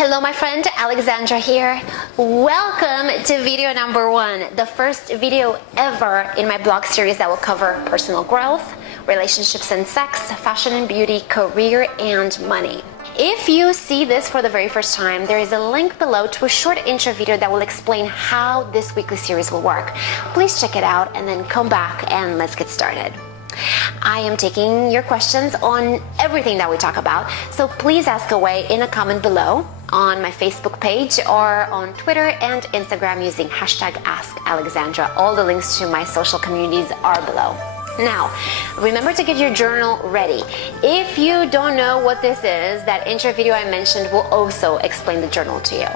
Hello my friend, Alexandra here. Welcome to video number 1, the first video ever in my blog series that will cover personal growth, relationships and sex, fashion and beauty, career and money. If you see this for the very first time, there is a link below to a short intro video that will explain how this weekly series will work. Please check it out and then come back and let's get started. I am taking your questions on everything that we talk about, so please ask away in a comment below on my Facebook page or on Twitter and Instagram using #AskAlexandra. All the links to my social communities are below. Now, remember to get your journal ready. If you don't know what this is, that intro video I mentioned will also explain the journal to you.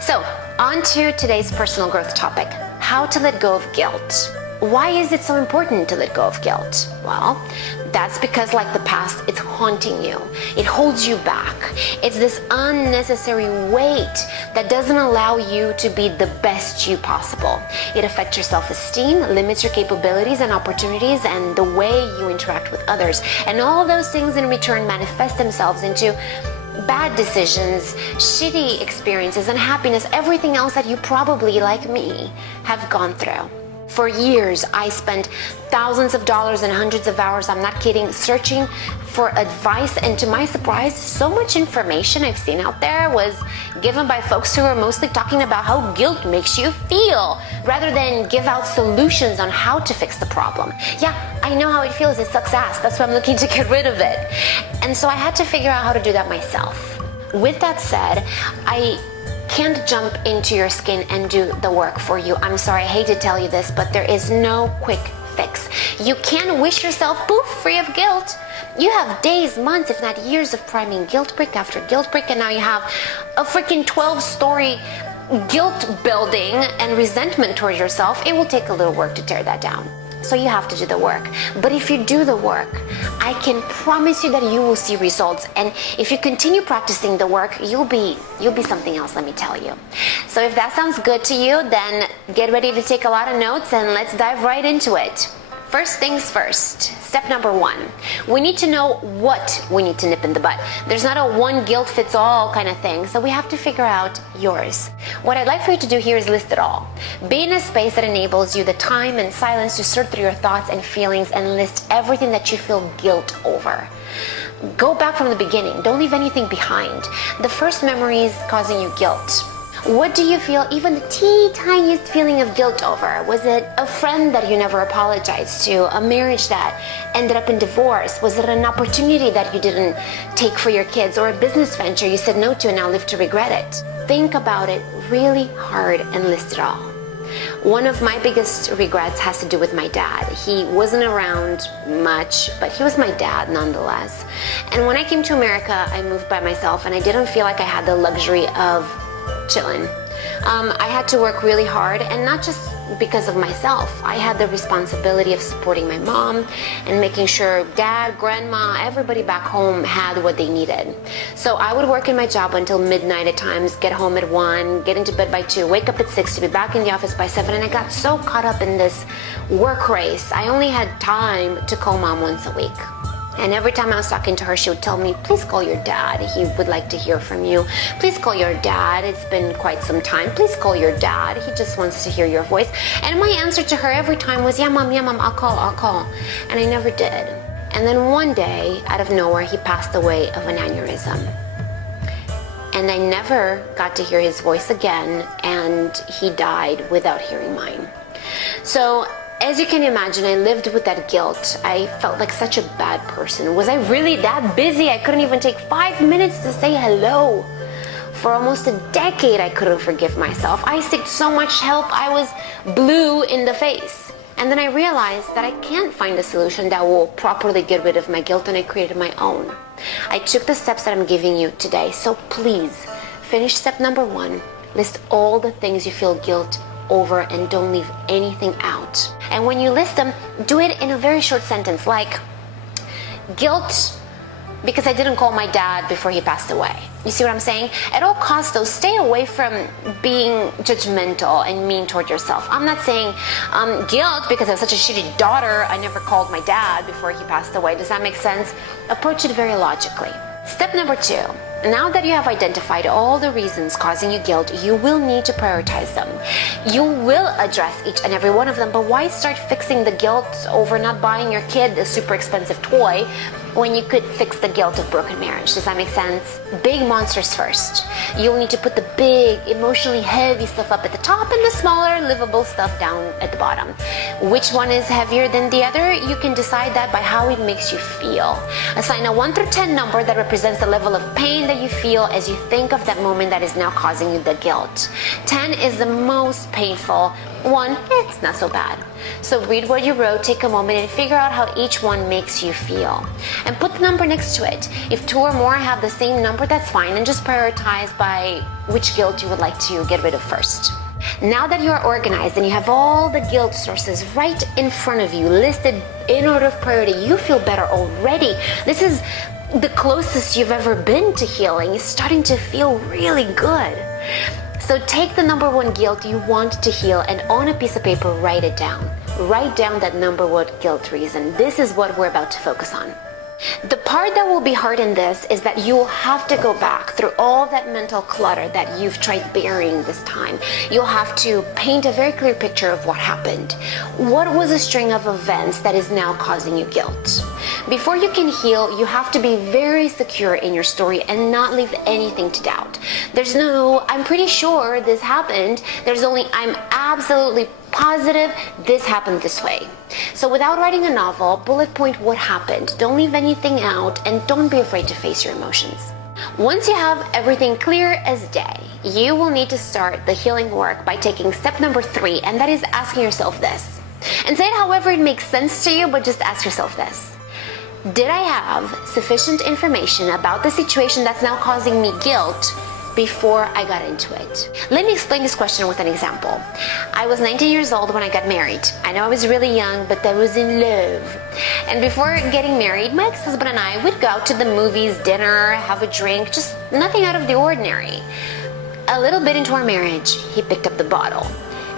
So, on to today's personal growth topic, how to let go of guilt. Why is it so important to let go of guilt? Well, that's because like the past, it's haunting you. It holds you back. It's this unnecessary weight that doesn't allow you to be the best you possible. It affects your self-esteem, limits your capabilities and opportunities and the way you interact with others. And all those things in return manifest themselves into bad decisions, shitty experiences, unhappiness, everything else that you probably, like me, have gone through. For years, I spent thousands of dollars and hundreds of hours, I'm not kidding, searching for advice, and to my surprise, so much information I've seen out there was given by folks who are mostly talking about how guilt makes you feel, rather than give out solutions on how to fix the problem. Yeah, I know how it feels, it sucks ass, that's why I'm looking to get rid of it. And so I had to figure out how to do that myself. With that said, I can't jump into your skin and do the work for you. I'm sorry, I hate to tell you this, but there is no quick fix. You can't wish yourself poof free of guilt. You have days, months, if not years of priming guilt brick after guilt brick, and now you have a freaking 12-story guilt building and resentment toward yourself. It will take a little work to tear that down. So you have to do the work. But if you do the work, I can promise you that you will see results. And if you continue practicing the work, you'll be something else, let me tell you. So if that sounds good to you, then get ready to take a lot of notes and let's dive right into it. First things first, step number 1. We need to know what we need to nip in the bud. There's not a one guilt fits all kind of thing, so we have to figure out yours. What I'd like for you to do here is list it all. Be in a space that enables you the time and silence to sort through your thoughts and feelings and list everything that you feel guilt over. Go back from the beginning. Don't leave anything behind. The first memories causing you guilt. What do you feel even the tiniest feeling of guilt over? Was it a friend that you never apologized to? A marriage that ended up in divorce? Was it an opportunity that you didn't take for your kids? Or a business venture you said no to and now live to regret it? Think about it really hard and list it all. One of my biggest regrets has to do with my dad. He wasn't around much, but he was my dad nonetheless. And when I came to America, I moved by myself and I didn't feel like I had the luxury of chilling. I had to work really hard, and not just because of myself. I had the responsibility of supporting my mom and making sure dad, grandma, everybody back home had what they needed. So I would work in my job until midnight at times, get home at 1, get into bed by 2, wake up at 6 to be back in the office by 7, and I got so caught up in this work race, I only had time to call mom once a week. And every time I was talking to her, she would tell me, please call your dad. He would like to hear from you. Please call your dad. It's been quite some time. Please call your dad. He just wants to hear your voice. And my answer to her every time was, yeah, mom, I'll call. And I never did. And then one day, out of nowhere, he passed away of an aneurysm. And I never got to hear his voice again, and he died without hearing mine. So, as you can imagine, I lived with that guilt. I felt like such a bad person. Was I really that busy? I couldn't even take 5 minutes to say hello. For almost a decade, I couldn't forgive myself. I sought so much help, I was blue in the face. And then I realized that I can't find a solution that will properly get rid of my guilt, and I created my own. I took the steps that I'm giving you today. So please, finish step number 1. List all the things you feel guilt over and don't leave anything out. And when you list them, do it in a very short sentence, like guilt because I didn't call my dad before he passed away. You see what I'm saying? At all costs though, stay away from being judgmental and mean toward yourself. I'm not saying guilt because I was such a shitty daughter, I never called my dad before he passed away. Does that make sense? Approach it very logically. Step number 2. Now that you have identified all the reasons causing you guilt, you will need to prioritize them. You will address each and every one of them, but why start fixing the guilt over not buying your kid a super expensive toy when you could fix the guilt of broken marriage? Does that make sense? Big monsters first. You'll need to put the big, emotionally heavy stuff up at the top and the smaller, livable stuff down at the bottom. Which one is heavier than the other? You can decide that by how it makes you feel. Assign a 1 through 10 number that represents the level of pain that you feel as you think of that moment that is now causing you the guilt. 10 is the most painful. 1, it's not so bad. So read what you wrote, take a moment and figure out how each one makes you feel. And put the number next to it. If 2 or more have the same number, that's fine, and just prioritize by which guilt you would like to get rid of first. Now that you are organized and you have all the guilt sources right in front of you, listed in order of priority, you feel better already. This is the closest you've ever been to healing. You're starting to feel really good. So take the number 1 guilt you want to heal and on a piece of paper, write it down. Write down that number 1 guilt reason. This is what we're about to focus on. The part that will be hard in this is that you will have to go back through all that mental clutter that you've tried burying this time. You'll have to paint a very clear picture of what happened. What was a string of events that is now causing you guilt? Before you can heal, you have to be very secure in your story and not leave anything to doubt. There's no, I'm pretty sure this happened. There's only, I'm absolutely positive this happened this way. So without writing a novel, bullet point what happened. Don't leave anything out and don't be afraid to face your emotions. Once you have everything clear as day, you will need to start the healing work by taking step number 3, and that is asking yourself this. And say it however it makes sense to you, but just ask yourself this. Did I have sufficient information about the situation that's now causing me guilt before I got into it? Let me explain this question with an example. I was 19 years old when I got married. I know I was really young, but I was in love. And before getting married, my ex-husband and I would go out to the movies, dinner, have a drink, just nothing out of the ordinary. A little bit into our marriage, he picked up the bottle.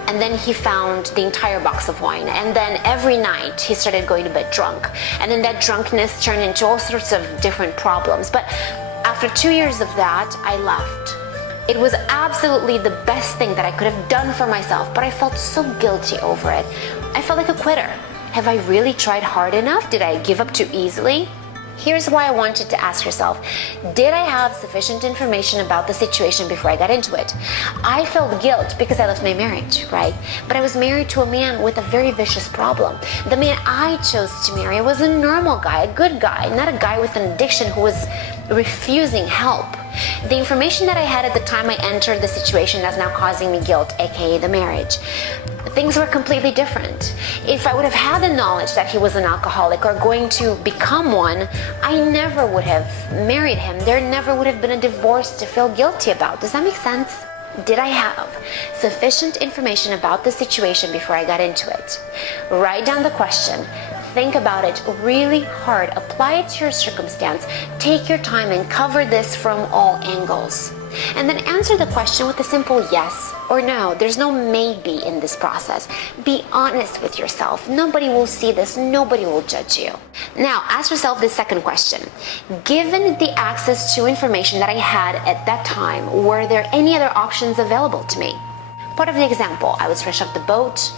And then he found the entire box of wine. And then every night he started going to bed drunk. And then that drunkenness turned into all sorts of different problems. But after 2 years of that, I left. It was absolutely the best thing that I could have done for myself, but I felt so guilty over it. I felt like a quitter. Have I really tried hard enough? Did I give up too easily? Here's why I want you to ask yourself, did I have sufficient information about the situation before I got into it? I felt guilt because I left my marriage, right? But I was married to a man with a very vicious problem. The man I chose to marry was a normal guy, a good guy, not a guy with an addiction who was refusing help. The information that I had at the time I entered the situation that's now causing me guilt, aka the marriage, things were completely different. If I would have had the knowledge that he was an alcoholic or going to become one, I never would have married him. There never would have been a divorce to feel guilty about. Does that make sense? Did I have sufficient information about the situation before I got into it? Write down the question. Think about it really hard. Apply it to your circumstance. Take your time and cover this from all angles. And then answer the question with a simple yes or no. There's no maybe in this process. Be honest with yourself. Nobody will see this. Nobody will judge you. Now, ask yourself this second question. Given the access to information that I had at that time, were there any other options available to me? Part of the example, I was fresh off the boat,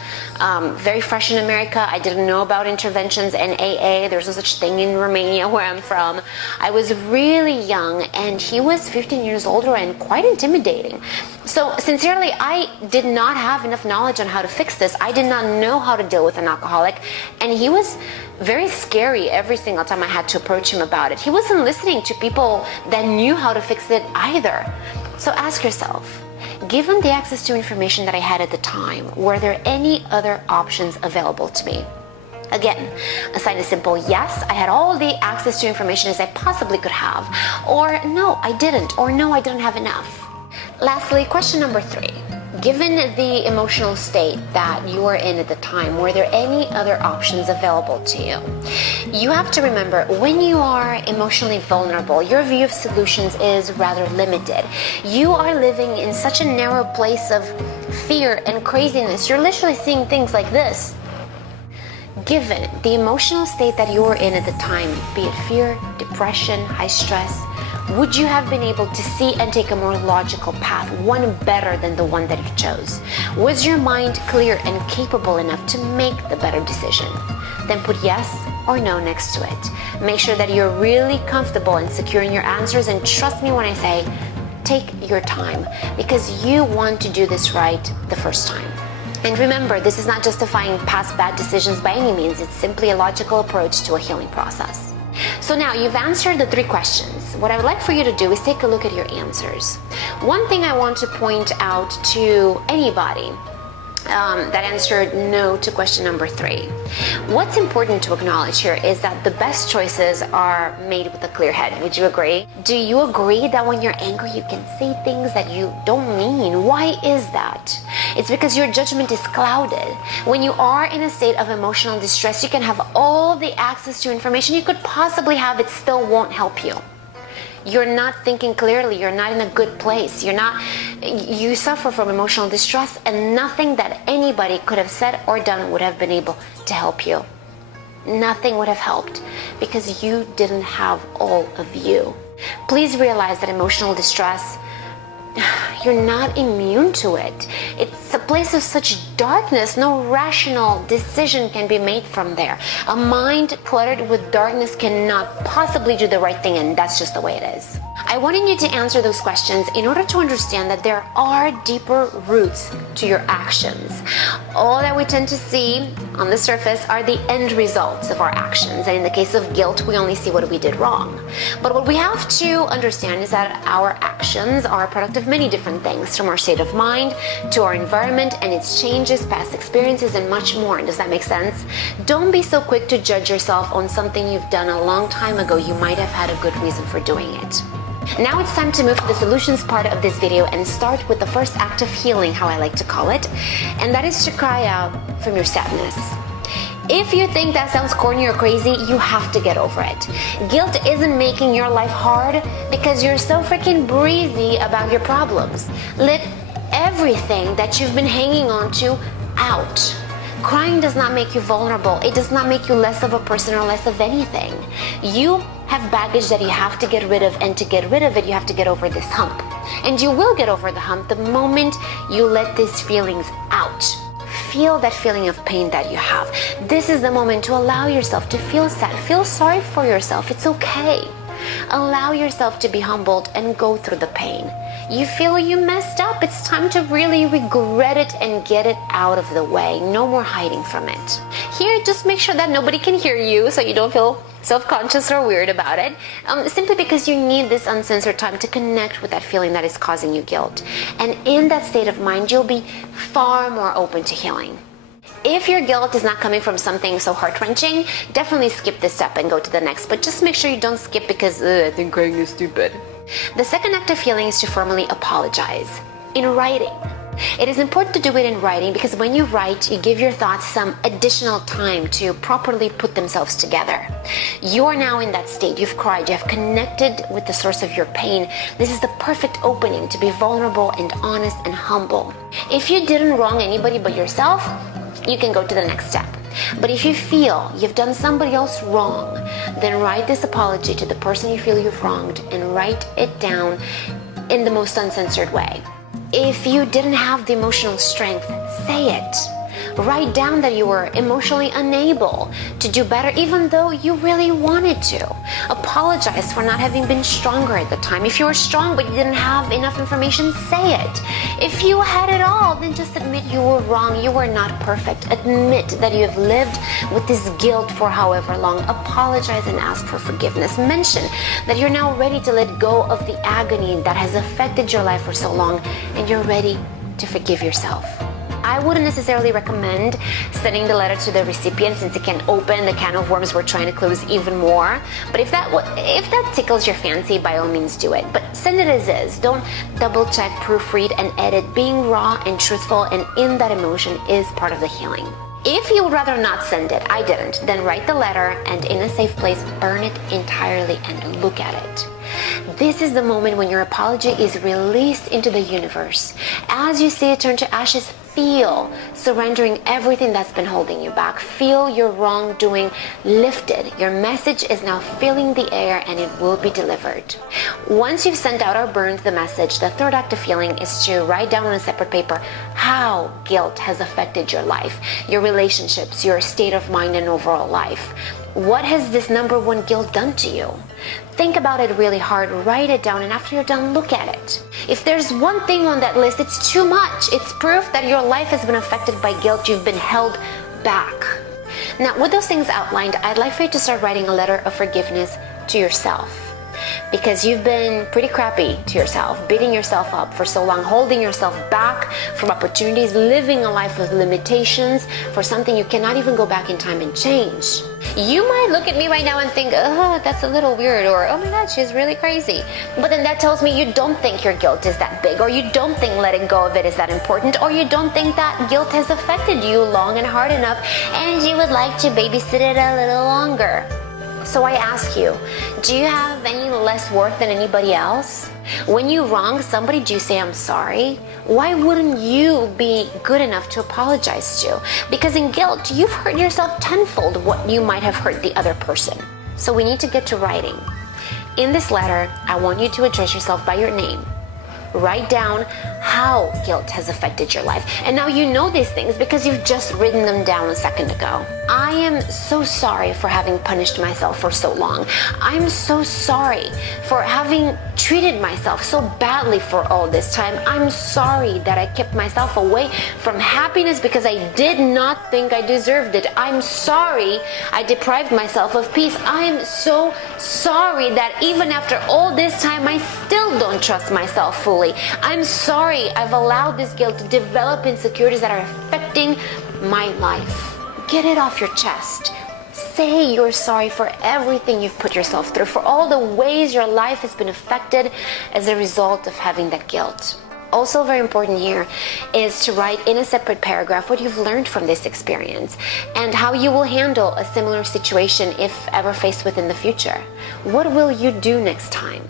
very fresh in America. I didn't know about interventions and AA. There's no such thing in Romania where I'm from. I was really young and he was 15 years older and quite intimidating. So sincerely, I did not have enough knowledge on how to fix this. I did not know how to deal with an alcoholic, and he was very scary every single time I had to approach him about it. He wasn't listening to people that knew how to fix it either. So ask yourself, given the access to information that I had at the time, were there any other options available to me? Again, assign a simple yes, I had all the access to information as I possibly could have, or no, I didn't, or no, I didn't have enough. Lastly, question number 3. Given the emotional state that you were in at the time, were there any other options available to you? You have to remember, when you are emotionally vulnerable, your view of solutions is rather limited. You are living in such a narrow place of fear and craziness. You're literally seeing things like this. Given the emotional state that you were in at the time, be it fear, depression, high stress, Would you have been able to see and take a more logical path, one better than the one that you chose? Was your mind clear and capable enough to make the better decision? Then put yes or no next to it. Make sure that you're really comfortable and secure in your answers, and trust me when I say, take your time, because you want to do this right the first time. And remember, this is not justifying past bad decisions by any means. It's simply a logical approach to a healing process. So now you've answered the 3 questions. What I would like for you to do is take a look at your answers. One thing I want to point out to anybody that answered no to question number 3. What's important to acknowledge here is that the best choices are made with a clear head. Would you agree? Do you agree that when you're angry, you can say things that you don't mean? Why is that? It's because your judgment is clouded. When you are in a state of emotional distress, you can have all the access to information you could possibly have. It still won't help you. You're not thinking clearly. You're not in a good place. You suffer from emotional distress, and nothing that anybody could have said or done would have been able to help you. Nothing would have helped because you didn't have all of you. Please realize that emotional distress, you're not immune to it. It's a place of such darkness. No rational decision can be made from there. A mind cluttered with darkness cannot possibly do the right thing, and that's just the way it is. I wanted you to answer those questions in order to understand that there are deeper roots to your actions. All that we tend to see on the surface are the end results of our actions, and in the case of guilt, we only see what we did wrong. But what we have to understand is that our actions are a product of many different things, from our state of mind to our environment and its changes, past experiences, and much more. Does that make sense? Don't be so quick to judge yourself on something you've done a long time ago. You might have had a good reason for doing it. Now it's time to move to the solutions part of this video and start with the first act of healing, how I like to call it, and that is to cry out from your sadness. If you think that sounds corny or crazy, you have to get over it. Guilt isn't making your life hard because you're so freaking breezy about your problems. Let everything that you've been hanging on to out. Crying does not make you vulnerable. It does not make you less of a person or less of anything. You have baggage that you have to get rid of, and to get rid of it, you have to get over this hump. And you will get over the hump the moment you let these feelings out. Feel that feeling of pain that you have. This is the moment to allow yourself to feel sad. Feel sorry for yourself. It's okay. Allow yourself to be humbled and go through the pain. You feel you messed up. It's time to really regret it and get it out of the way. No more hiding from it. Here, just make sure that nobody can hear you so you don't feel self-conscious or weird about it. Simply because you need this uncensored time to connect with that feeling that is causing you guilt. And in that state of mind, you'll be far more open to healing. If your guilt is not coming from something so heart-wrenching, definitely skip this step and go to the next. But just make sure you don't skip because I think crying is stupid. The second act of healing is to formally apologize in writing. It is important to do it in writing because when you write, you give your thoughts some additional time to properly put themselves together. You are now in that state. You've cried. You have connected with the source of your pain. This is the perfect opening to be vulnerable and honest and humble. If you didn't wrong anybody but yourself, you can go to the next step. But if you feel you've done somebody else wrong, then write this apology to the person you feel you've wronged and write it down in the most uncensored way. If you didn't have the emotional strength, say it. Write down that you were emotionally unable to do better even though you really wanted to. Apologize for not having been stronger at the time. If you were strong but you didn't have enough information, say it. If you had it all, then just admit you were wrong. You were not perfect. Admit that you have lived with this guilt for however long. Apologize and ask for forgiveness. Mention that you're now ready to let go of the agony that has affected your life for so long, and you're ready to forgive yourself. I wouldn't necessarily recommend sending the letter to the recipient since it can open the can of worms we're trying to close even more. But if that tickles your fancy, by all means do it. But send it as is. Don't double check, proofread, and edit. Being raw and truthful and in that emotion is part of the healing. If you would rather not send it, I didn't, then write the letter and in a safe place, burn it entirely and look at it. This is the moment when your apology is released into the universe. As you see it turn to ashes, feel surrendering everything that's been holding you back. Feel your wrongdoing lifted. Your message is now filling the air and it will be delivered. Once you've sent out or burned the message, the third act of healing is to write down on a separate paper how guilt has affected your life, your relationships, your state of mind, and overall life. What has this number one guilt done to you? Think about it really hard, write it down, and after you're done, look at it. If there's one thing on that list, it's too much. It's proof that your life has been affected by guilt. You've been held back. Now, with those things outlined, I'd like for you to start writing a letter of forgiveness to yourself. Because you've been pretty crappy to yourself, beating yourself up for so long, holding yourself back from opportunities, living a life with limitations for something you cannot even go back in time and change. You might look at me right now and think, oh, that's a little weird, or oh my God, she's really crazy. But then that tells me you don't think your guilt is that big, or you don't think letting go of it is that important, or you don't think that guilt has affected you long and hard enough, and you would like to babysit it a little longer. So I ask you, do you have any less worth than anybody else? When you wrong somebody, do you say, I'm sorry? Why wouldn't you be good enough to apologize to? Because in guilt, you've hurt yourself tenfold what you might have hurt the other person. So we need to get to writing. In this letter, I want you to address yourself by your name. Write down how guilt has affected your life. And now you know these things because you've just written them down a second ago. I am so sorry for having punished myself for so long. I'm so sorry for having treated myself so badly for all this time. I'm sorry that I kept myself away from happiness because I did not think I deserved it. I'm sorry I deprived myself of peace. I'm so sorry that even after all this time, I still don't trust myself fully. I'm sorry I've allowed this guilt to develop insecurities that are affecting my life. Get it off your chest. Say you're sorry for everything you've put yourself through, for all the ways your life has been affected as a result of having that guilt. Also very important here is to write in a separate paragraph what you've learned from this experience and how you will handle a similar situation if ever faced with in the future. What will you do next time?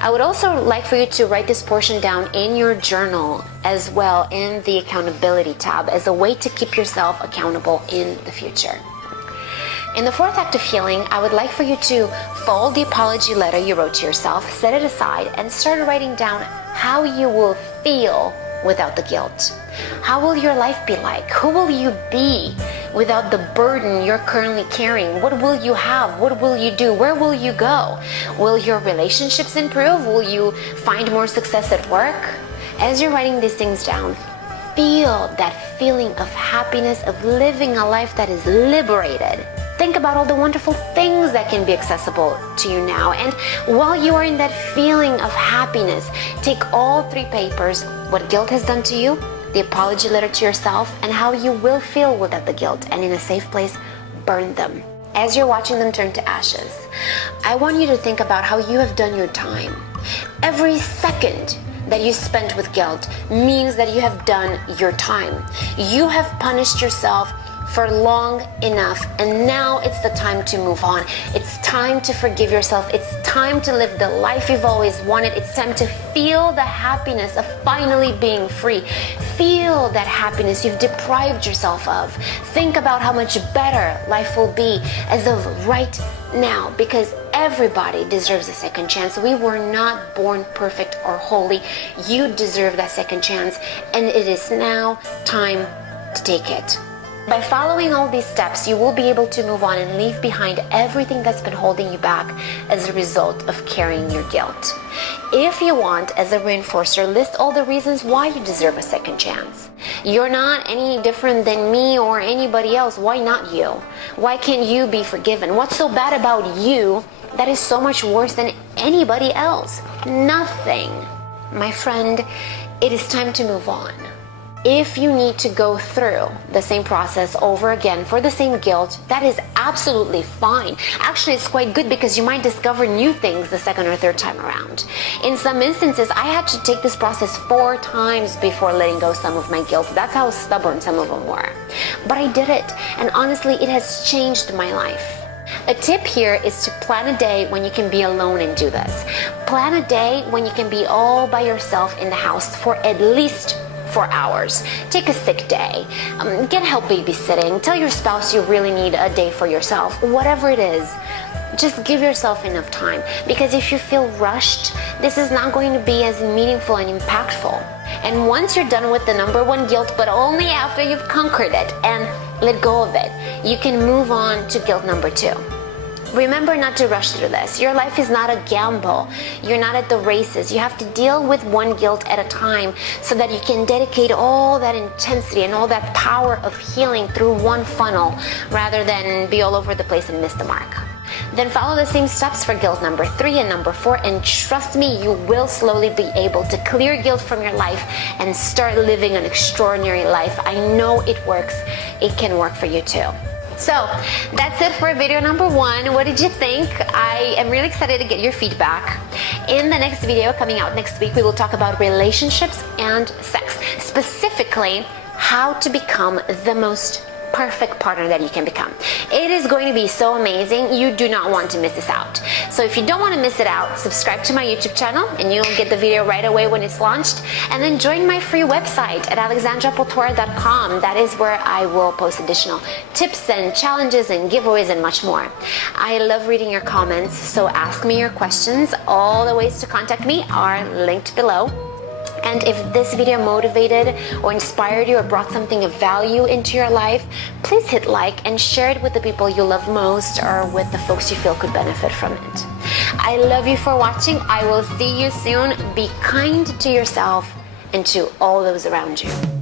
I would also like for you to write this portion down in your journal as well in the accountability tab as a way to keep yourself accountable in the future. In the fourth act of healing, I would like for you to fold the apology letter you wrote to yourself, set it aside, and start writing down how you will feel without the guilt. How will your life be like? Who will you be without the burden you're currently carrying? What will you have? What will you do? Where will you go? Will your relationships improve? Will you find more success at work? As you're writing these things down, feel that feeling of happiness, of living a life that is liberated. Think about all the wonderful things that can be accessible to you now. And while you are in that feeling of happiness, take all three papers, what guilt has done to you, the apology letter to yourself, and how you will feel without the guilt, and in a safe place, burn them. As you're watching them turn to ashes, I want you to think about how you have done your time. Every second that you spent with guilt means that you have done your time. You have punished yourself for long enough, and now it's the time to move on. It's time to forgive yourself. It's time to live the life you've always wanted. It's time to feel the happiness of finally being free. Feel that happiness you've deprived yourself of. Think about how much better life will be as of right now, because everybody deserves a second chance. We were not born perfect or holy. You deserve that second chance, and it is now time to take it. By following all these steps, you will be able to move on and leave behind everything that's been holding you back as a result of carrying your guilt. If you want, as a reinforcer, list all the reasons why you deserve a second chance. You're not any different than me or anybody else. Why not you? Why can't you be forgiven? What's so bad about you that is so much worse than anybody else? Nothing. My friend, it is time to move on. If you need to go through the same process over again for the same guilt, that is absolutely fine. Actually, it's quite good because you might discover new things the second or third time around. In some instances, I had to take this process 4 times before letting go some of my guilt. That's how stubborn some of them were. But I did it, and honestly, it has changed my life. A tip here is to plan a day when you can be alone and do this. Plan a day when you can be all by yourself in the house for at least for hours. Take a sick day. Get help babysitting. Tell your spouse you really need a day for yourself. Whatever it is, just give yourself enough time, because if you feel rushed, this is not going to be as meaningful and impactful. And once you're done with the number one guilt, but only after you've conquered it and let go of it, you can move on to guilt number two. Remember not to rush through this. Your life is not a gamble. You're not at the races. You have to deal with one guilt at a time so that you can dedicate all that intensity and all that power of healing through one funnel rather than be all over the place and miss the mark. Then follow the same steps for guilt number 3 and number 4, and trust me, you will slowly be able to clear guilt from your life and start living an extraordinary life. I know it works. It can work for you too. So that's it for video number 1. What did you think? I am really excited to get your feedback. In the next video coming out next week, we will talk about relationships and sex, specifically how to become the most perfect partner that you can become. It is going to be so amazing. You do not want to miss this out. So if you don't want to miss it out, subscribe to my YouTube channel and you'll get the video right away when it's launched. And then join my free website at alexandrapotora.com. That is where I will post additional tips and challenges and giveaways and much more. I love reading your comments, so ask me your questions. All the ways to contact me are linked below. And if this video motivated or inspired you or brought something of value into your life, please hit like and share it with the people you love most or with the folks you feel could benefit from it. I love you for watching. I will see you soon. Be kind to yourself and to all those around you.